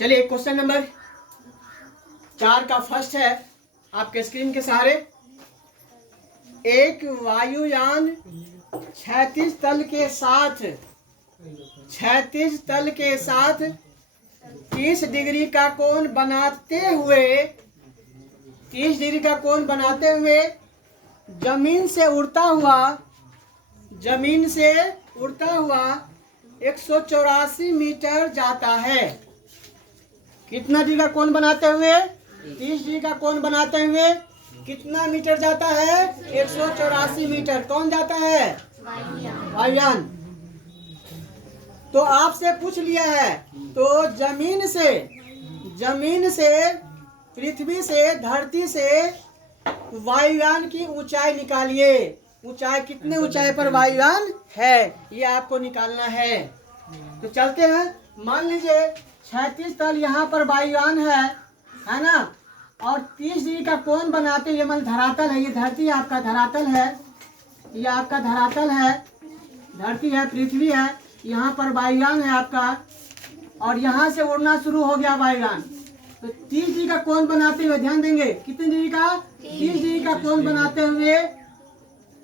चलिए question number 4 का first है आपके स्क्रीन के सहारे। एक वायुयान क्षैतिज तल के साथ 30 डिग्री का कोण बनाते हुए जमीन से उड़ता हुआ 184 मीटर जाता है। कितना डिग्री का कोण बनाते हुए? 30 डिग्री का कोण बनाते हुए कितना मीटर जाता है? 184 मीटर। कौन जाता है? वायुयान। तो आपसे पूछ लिया है, तो जमीन से पृथ्वी से धरती से वायुयान की ऊंचाई निकालिए। ऊंचाई कितने ऊंचाई पर वायुयान है ये आपको निकालना है। तो चलते हैं। मान लीजिए 36 तल यहाँ पर वायुयान है ना, और 30 डिग्री का कोण बनाते हुए मतलब धरातल है, ये धरती आपका धरातल है, ये आपका धरातल है, धरती है, पृथ्वी है, यहाँ पर वायुयान है आपका, और यहाँ से उड़ना शुरू हो गया वायुयान। तो 30 डिग्री का कोण बनाते हुए, ध्यान देंगे कितने डिग्री का? 30 डिग्री का कोण बनाते हुए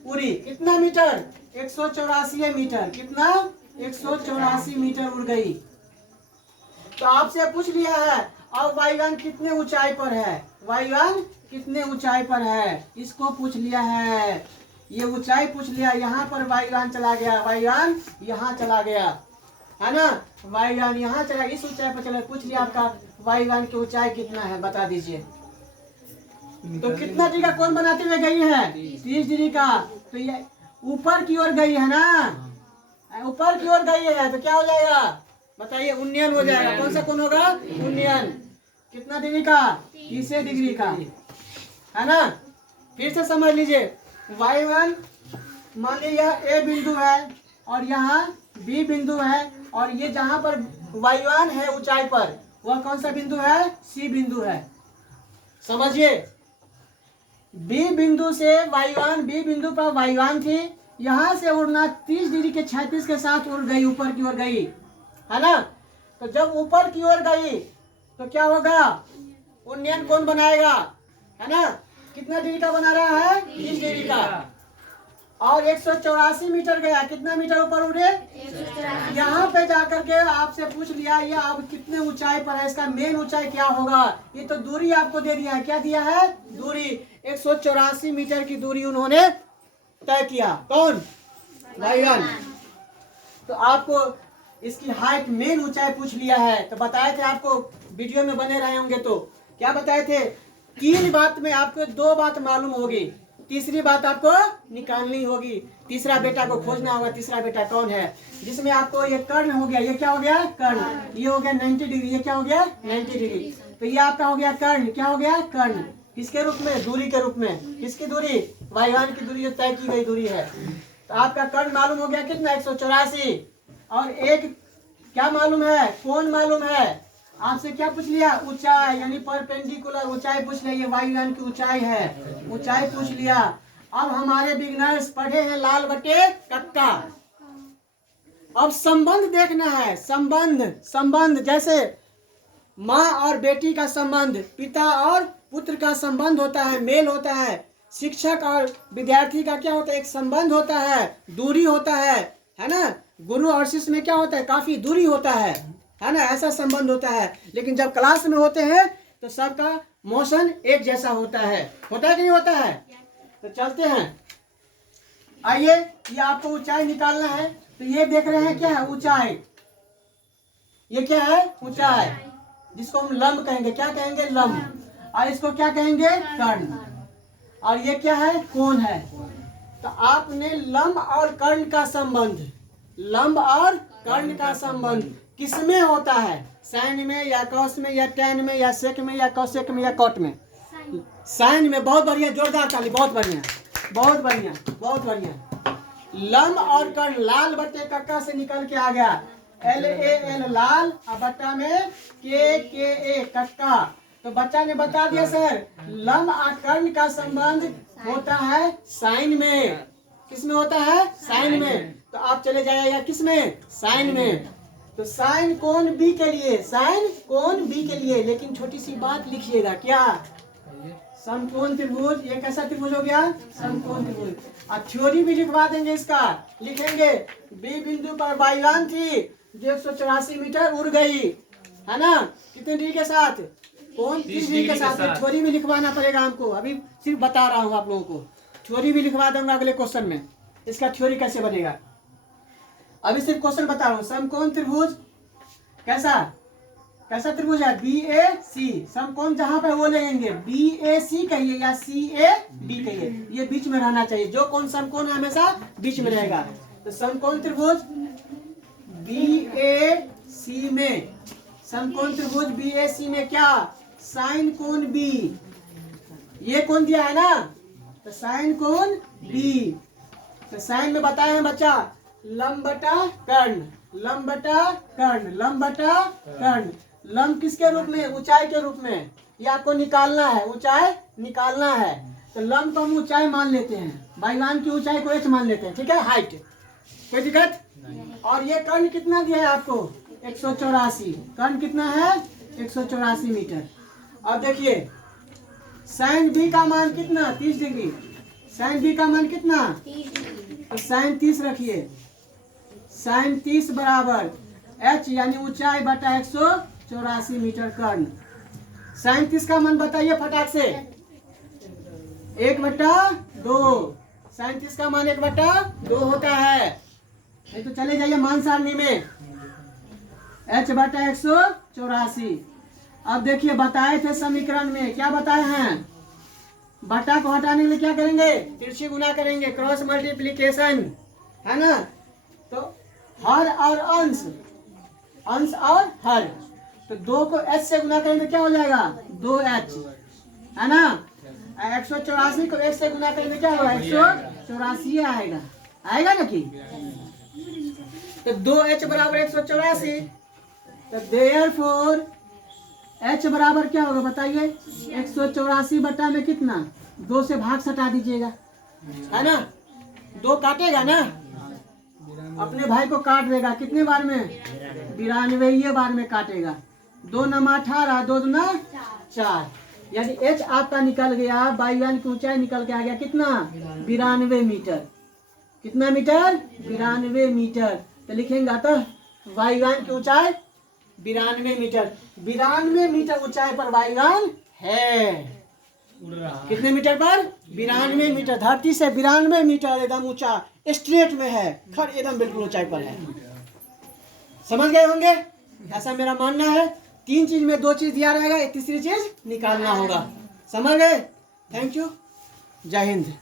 उड़ी कितना मीटर? 184 मीटर। कितना? 184 मीटर उड़ गई। तो आपसे पूछ लिया है अब वायुयान कितने ऊंचाई पर है, वायुयान कितने ऊंचाई पर है, इसको पूछ लिया है। ये ऊंचाई पूछ लिया, यहाँ पर वायुयान चला गया, वायुयान यहाँ चला गया है ना, वायुयान यहाँ चला, इस ऊंचाई पर चला। पूछ लिया आपका वायुयान की ऊंचाई कितना है, बता दीजिए। तो कितना डिग्री का कोण बनाते हुए गई है? 30 डिग्री का। तो ये ऊपर की ओर गई है ना, ऊपर की ओर गई है, तो क्या हो जाएगा बताइए? उन्नयन हो जाएगा। कौन सा कोण होगा? उन्नयन। कितना डिग्री का? 30 डिग्री का, है ना। फिर से समझ लीजिए, वायुयान मान लीजिए ए बिंदु है और यहाँ बी बिंदु है, और ये जहाँ पर वायुयान है ऊंचाई पर वह कौन सा बिंदु है? सी बिंदु है। समझिए, बी बिंदु से वायुयान, बी बिंदु पर वायुयान थी, यहाँ से उड़ना 30 डिग्री के क्षैतिज के साथ उड़ गई, ऊपर की ओर गई, है ना। तो जब ऊपर की ओर गई तो क्या होगा? उन्नयन कोण बनाएगा, है ना। कितना डिग्री का बना रहा है? 30 डिग्री का। और 184 मीटर गया। कितना मीटर ऊपर उड़े? यहाँ पे जाकर के आपसे पूछ लिया ये अब कितने ऊंचाई पर है, इसका मेन ऊंचाई क्या होगा। ये तो दूरी आपको दे दिया है। क्या दिया है? दूरी। 184 मीटर की दूरी उन्होंने तय किया। कौन? वायुयान। तो आपको इसकी हाइट, मेन ऊंचाई पूछ लिया है। तो बताए थे आपको, वीडियो में बने रहे होंगे तो क्या बताए थे? 3 बात में आपको 2 बात मालूम होगी, तीसरी बात आपको निकालनी होगी। तीसरा बेटा को खोजना होगा। तीसरा बेटा कौन है? जिसमें आपको ये कर्ण हो गया, ये क्या हो गया? कर्ण। ये हो गया 90 डिग्री, ये क्या हो गया? 90 डिग्री। तो ये आपका हो गया कर्ण। क्या हो गया? कर्ण। किसके रूप में? दूरी के रूप में। किसकी दूरी? वायुयान की दूरी, जो तय की गई दूरी है। तो आपका कर्ण मालूम हो गया कितना? 184। और एक क्या मालूम है? कोण मालूम है। आपसे क्या पूछ लिया? ऊंचाई, यानी परपेंडिकुलर ऊंचाई पूछ लिया। ये वायुयान की ऊंचाई है, ऊंचाई पूछ लिया। अब हमारे बिगनर्स पढ़े हैं लाल बटे कक्का। अब संबंध देखना है। संबंध जैसे माँ और बेटी का संबंध, पिता और पुत्र का संबंध होता है, मेल होता है। शिक्षक और विद्यार्थी का क्या होता है? एक संबंध होता है, दूरी होता है ना। गुरु और शिष्य में क्या होता है? काफी दूरी होता है ना, ऐसा संबंध होता है। लेकिन जब क्लास में होते हैं तो सबका मोशन एक जैसा होता है कि नहीं होता है? तो चलते हैं, आइए। ये आपको ऊंचाई निकालना है। तो ये देख रहे हैं क्या है? ऊंचाई। ये क्या है? ऊंचाई, जिसको हम लंब कहेंगे। क्या कहेंगे? लंब। और इसको क्या कहेंगे? कर्ण। और ये क्या है? कोण है। तो आपने लंब और कर्ण का संबंध, लंब और कर्ण का संबंध किसमें होता है? साइन में या कौस में या टैन में या सेक में या कौसेक में या कॉट में? साइन में। बहुत बढ़िया, जोरदार ताली। बहुत बढ़िया, बहुत बढ़िया, बहुत बढ़िया। लंब और कर्ण, लाल बटे कक्का से निकल के आ गया। LAL लाल, और बट्टा में KKA कक्का। तो बच्चा ने बता दिया सर, लंब और कर्ण का संबंध होता है साइन में। किस में होता है? साइन में। तो आप चले जाइएगा किस में? साइन में। तो साइन कोण बी के लिए, साइन कोण बी के लिए, लेकिन छोटी सी बात लिखिएगा, क्या? समकोण त्रिभुज, ये कैसा त्रिभुज हो गया? समकोण त्रिभुज। अब थ्योरी भी लिखवा देंगे इसका, लिखेंगे बी बिंदु पर बाईगान थी जो 184 मीटर उड़ गई, है ना? कितने डिग्री के साथ? कोण 30 डिग्री के साथ। थ्योरी भी लिखवाना पड़ेगा हमको, अभी सिर्फ बता रहा हूँ आप लोगों को। थ्योरी भी लिखवा दूंगा अगले क्वेश्चन में, इसका थ्योरी कैसे बनेगा। अभी सिर्फ क्वेश्चन बता रहा हूँ। समकोण त्रिभुज कैसा कैसा त्रिभुज है? बी ए सी। समकोण जहां पे वो लेंगे बी ए सी कहिए या सी ए बी कहिए, ये बीच में रहना चाहिए। जो कौन समकोण है हमेशा बीच में रहेगा। तो समकोण त्रिभुज बी ए सी में, समकोण त्रिभुज बी ए सी में क्या? साइन कोण बी, ये कौन दिया है ना, तो साइन कोण बी। तो साइन में बताया है बच्चा लंब बटा कर्ण, लंब बटा कर्ण, लंब बटा कर्ण। लंब किसके रूप में? ऊंचाई के रूप में। ये आपको निकालना है, ऊंचाई निकालना है। तो लंब को हम ऊंचाई मान लेते हैं, बाईगान की ऊंचाई को h मान लेते हैं, ठीक है, हाइट। कोई दिक्कत? और ये कर्ण कितना दिया है आपको? 184। कर्ण कितना है? 184 मीटर। अब देखिए साइन बी का मान कितना? 30 डिग्री। साइन बी का मान कितना? तो साइन 30 रखिए। साइन 30 बराबर h यानी ऊंचाई बटा 184 मीटर कर्ण। साइन 30 का मान बताइए फटाक से। 1/2। साइन 30 का मान 1/2 होता है। नहीं तो चले जाइए मान सारणी में, h बटा 184। अब देखिए बताए थे समीकरण में, क्या बताए हैं? बटा को हटाने के लिए क्या करेंगे? तिरछी गुना करेंगे, क्रॉस मल्टीप्लीकेशन, है ना? तो हर और अंश, अंश और हर, तो 2 को h से गुना करेंगे क्या हो जाएगा? 2h, है ना? 184 को 1 से गुना करेंगे क्या होगा? 184 आएगा, आएगा ना कि? तो 2h बराबर 184। तो देयरफॉर h बराबर क्या होगा बताइए? 184 बटा में कितना? 2 से भाग सटा दीजिएगा, है ना? 2 काटेगा ना, अपने भाई को काट देगा। कितने बार में? 92 बार में काटेगा। 2 नमा 18, 2 दूना 4, यानी h आपका निकल गया, बाईगान की ऊंचाई निकल के आ गया कितना? 92 मीटर। कितना मीटर? 92 मीटर। तो लिखेंगे तो बाईगान की ऊंचाई 92 मीटर। 92 मीटर ऊंचाई पर बाईगान है। कितने मीटर पर? 92 मीटर। धरती से 92 मीटर एकदम ऊंचा स्ट्रेट में है, खड़ एकदम बिल्कुल ऊंचाई पर है। समझ गए होंगे? ऐसा मेरा मानना है। 3 चीज में 2 चीज दिया रहेगा, एक तीसरी चीज निकालना होगा। समझ गए? थैंक यू, जय हिंद।